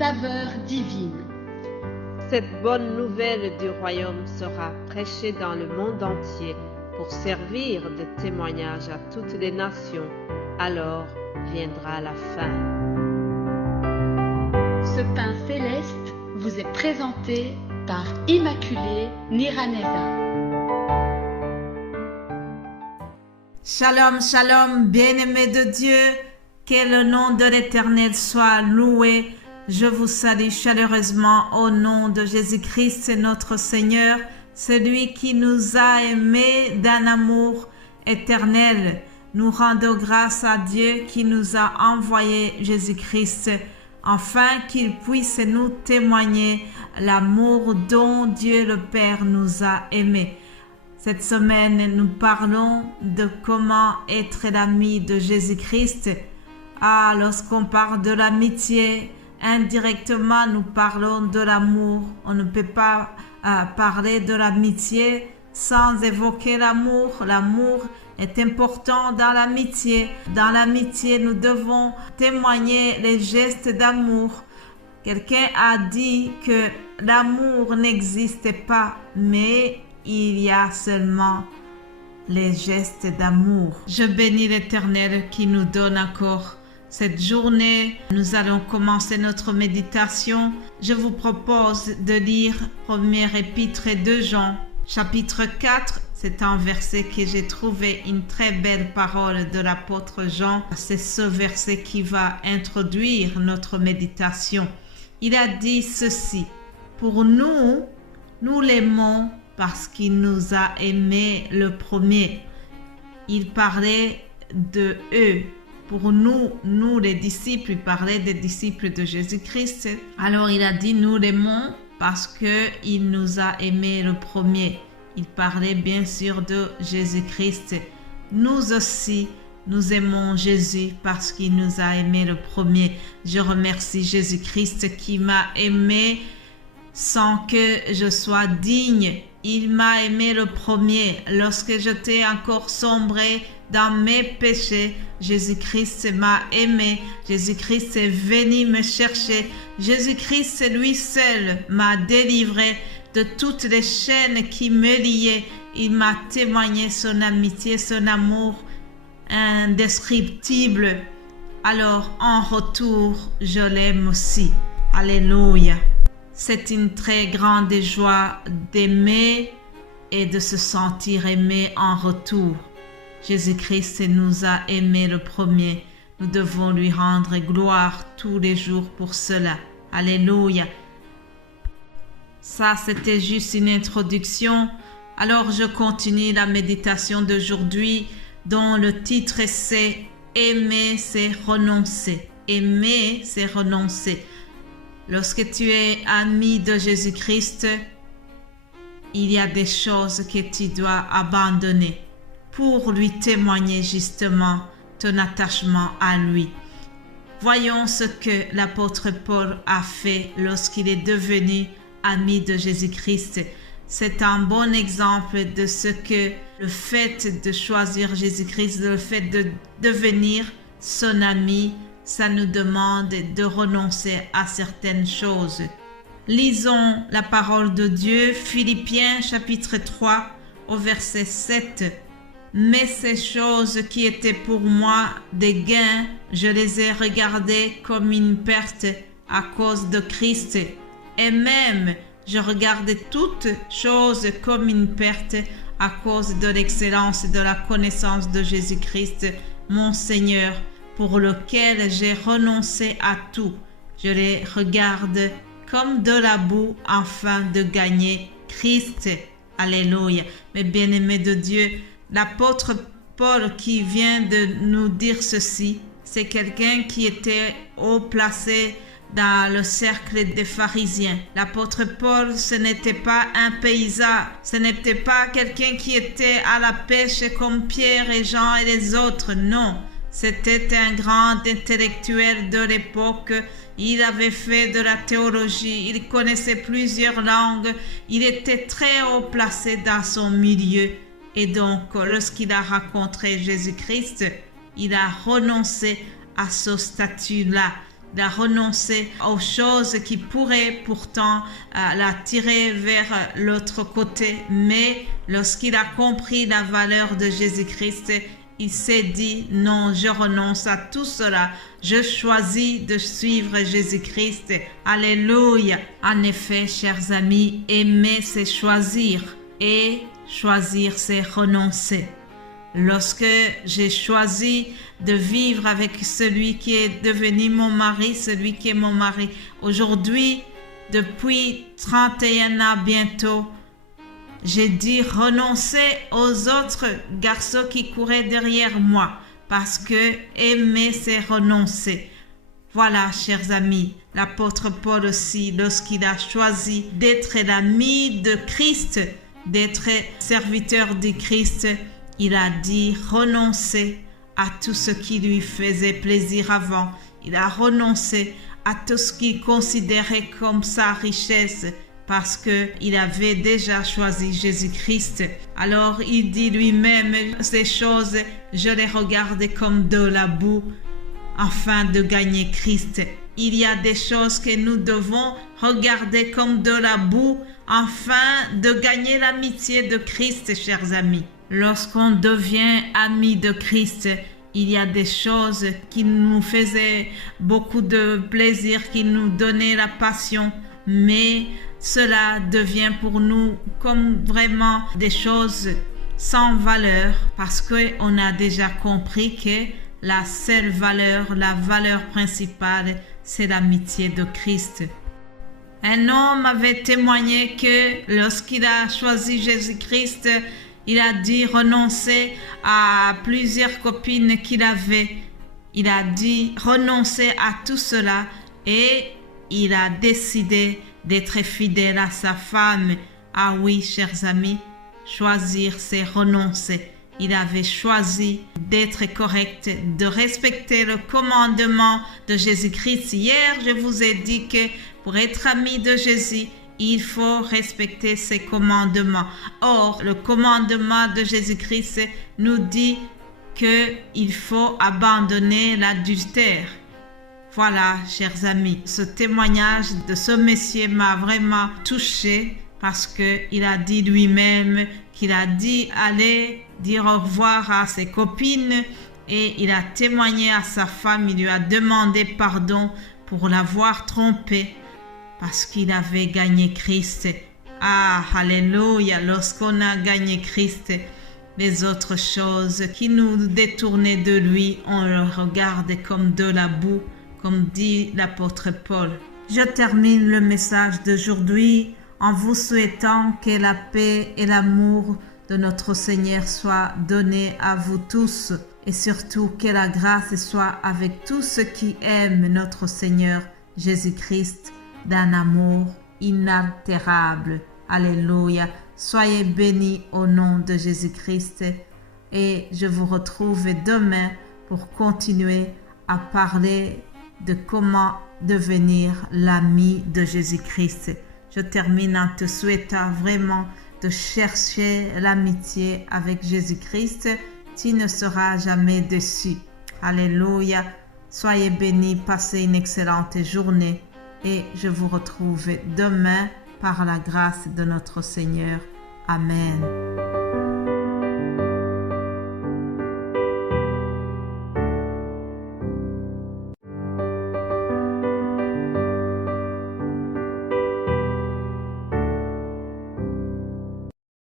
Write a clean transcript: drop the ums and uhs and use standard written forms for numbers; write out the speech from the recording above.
saveur divine. Cette bonne nouvelle du royaume sera prêchée dans le monde entier pour servir de témoignage à toutes les nations. Alors viendra la fin. Ce pain céleste vous est présenté par Immaculée Niraneza. Shalom, shalom, bien-aimés de Dieu, que le nom de l'Éternel soit loué. Je vous salue chaleureusement au nom de Jésus-Christ, notre Seigneur, celui qui nous a aimés d'un amour éternel. Nous rendons grâce à Dieu qui nous a envoyé Jésus-Christ, afin qu'il puisse nous témoigner l'amour dont Dieu le Père nous a aimés. Cette semaine, nous parlons de comment être l'ami de Jésus-Christ. Lorsqu'on parle de l'amitié, indirectement, nous parlons de l'amour. On ne peut pas parler de l'amitié sans évoquer l'amour. L'amour est important dans l'amitié. Dans l'amitié, nous devons témoigner les gestes d'amour. Quelqu'un a dit que l'amour n'existe pas, mais il y a seulement les gestes d'amour. Je bénis l'Éternel qui nous donne encore cette journée. Nous allons commencer notre méditation. Je vous propose de lire première épître de Jean, chapitre 4. C'est un verset que j'ai trouvé une très belle parole de l'apôtre Jean. C'est ce verset qui va introduire notre méditation. Il a dit ceci: pour nous, nous l'aimons parce qu'il nous a aimés le premier. Il parlait de eux. Pour nous les disciples, il parlait des disciples de Jésus-Christ. Alors il a dit nous l'aimons parce qu'il nous a aimés le premier. Il parlait bien sûr de Jésus-Christ. Nous aussi, nous aimons Jésus parce qu'il nous a aimés le premier. Je remercie Jésus-Christ qui m'a aimé sans que je sois digne. Il m'a aimé le premier. Lorsque j'étais encore sombré dans mes péchés, Jésus-Christ m'a aimé. Jésus-Christ est venu me chercher. Jésus-Christ lui seul m'a délivré de toutes les chaînes qui me liaient. Il m'a témoigné son amitié, son amour indescriptible. Alors, en retour, je l'aime aussi. Alléluia. C'est une très grande joie d'aimer et de se sentir aimé en retour. Jésus-Christ nous a aimés le premier. Nous devons lui rendre gloire tous les jours pour cela. Alléluia. Ça, c'était juste une introduction. Alors, je continue la méditation d'aujourd'hui dont le titre c'est « Aimer, c'est renoncer ». Aimer, c'est renoncer. Lorsque tu es ami de Jésus-Christ, il y a des choses que tu dois abandonner pour lui témoigner justement ton attachement à lui. Voyons ce que l'apôtre Paul a fait lorsqu'il est devenu ami de Jésus-Christ. C'est un bon exemple de ce que le fait de choisir Jésus-Christ, le fait de devenir son ami, ça nous demande de renoncer à certaines choses. Lisons la parole de Dieu, Philippiens chapitre 3 au verset 7. Mais ces choses qui étaient pour moi des gains, je les ai regardées comme une perte à cause de Christ. Et même, je regardais toutes choses comme une perte à cause de l'excellence et de la connaissance de Jésus-Christ, mon Seigneur, pour lequel j'ai renoncé à tout. Je les regarde comme de la boue afin de gagner Christ. Alléluia. Mes bien-aimés de Dieu, l'apôtre Paul qui vient de nous dire ceci, c'est quelqu'un qui était haut placé dans le cercle des pharisiens. L'apôtre Paul, ce n'était pas un paysan, ce n'était pas quelqu'un qui était à la pêche comme Pierre et Jean et les autres, non. C'était un grand intellectuel de l'époque. Il avait fait de la théologie, il connaissait plusieurs langues, il était très haut placé dans son milieu. Et donc, lorsqu'il a rencontré Jésus-Christ, il a renoncé à ce statut-là. Il a renoncé aux choses qui pourraient pourtant l'attirer vers l'autre côté. Mais lorsqu'il a compris la valeur de Jésus-Christ, il s'est dit, non, je renonce à tout cela. Je choisis de suivre Jésus-Christ. Alléluia. En effet, chers amis, aimer, c'est choisir. Et choisir, c'est renoncer. Lorsque j'ai choisi de vivre avec celui qui est devenu mon mari, celui qui est mon mari, aujourd'hui, depuis 31 ans bientôt, j'ai dit renoncer aux autres garçons qui couraient derrière moi parce que aimer, c'est renoncer. Voilà, chers amis, l'apôtre Paul aussi, lorsqu'il a choisi d'être l'ami de Christ, d'être serviteur du Christ, il a dit renoncer à tout ce qui lui faisait plaisir avant. Il a renoncé à tout ce qu'il considérait comme sa richesse parce qu'il avait déjà choisi Jésus-Christ. Alors il dit lui-même, ces choses, je les regardais comme de la boue afin de gagner Christ. Il y a des choses que nous devons regarder comme de la boue afin de gagner l'amitié de Christ, chers amis. Lorsqu'on devient ami de Christ, il y a des choses qui nous faisaient beaucoup de plaisir, qui nous donnaient la passion, mais cela devient pour nous comme vraiment des choses sans valeur parce qu'on a déjà compris que la seule valeur, la valeur principale, c'est l'amitié de Christ. Un homme avait témoigné que lorsqu'il a choisi Jésus-Christ, il a dit renoncer à plusieurs copines qu'il avait. Il a dit renoncer à tout cela et il a décidé d'être fidèle à sa femme. Ah oui, chers amis, choisir, c'est renoncer. Il avait choisi d'être correct, de respecter le commandement de Jésus-Christ. Hier, je vous ai dit que pour être ami de Jésus, il faut respecter ses commandements. Or, le commandement de Jésus-Christ nous dit qu'il faut abandonner l'adultère. Voilà, chers amis, ce témoignage de ce monsieur m'a vraiment touché parce qu'il a dit lui-même qu'il a dit aller dire au revoir à ses copines et il a témoigné à sa femme, il lui a demandé pardon pour l'avoir trompé parce qu'il avait gagné Christ. Ah, alléluia, lorsqu'on a gagné Christ, les autres choses qui nous détournaient de lui, on le regarde comme de la boue, comme dit l'apôtre Paul. Je termine le message d'aujourd'hui en vous souhaitant que la paix et l'amour de notre Seigneur soient donnés à vous tous et surtout que la grâce soit avec tous ceux qui aiment notre Seigneur Jésus-Christ d'un amour inaltérable. Alléluia. Soyez bénis au nom de Jésus-Christ et je vous retrouve demain pour continuer à parler de comment devenir l'ami de Jésus-Christ. Je termine en te souhaitant vraiment de chercher l'amitié avec Jésus-Christ. Tu ne seras jamais déçu. Alléluia. Soyez bénis, passez une excellente journée et je vous retrouve demain par la grâce de notre Seigneur. Amen.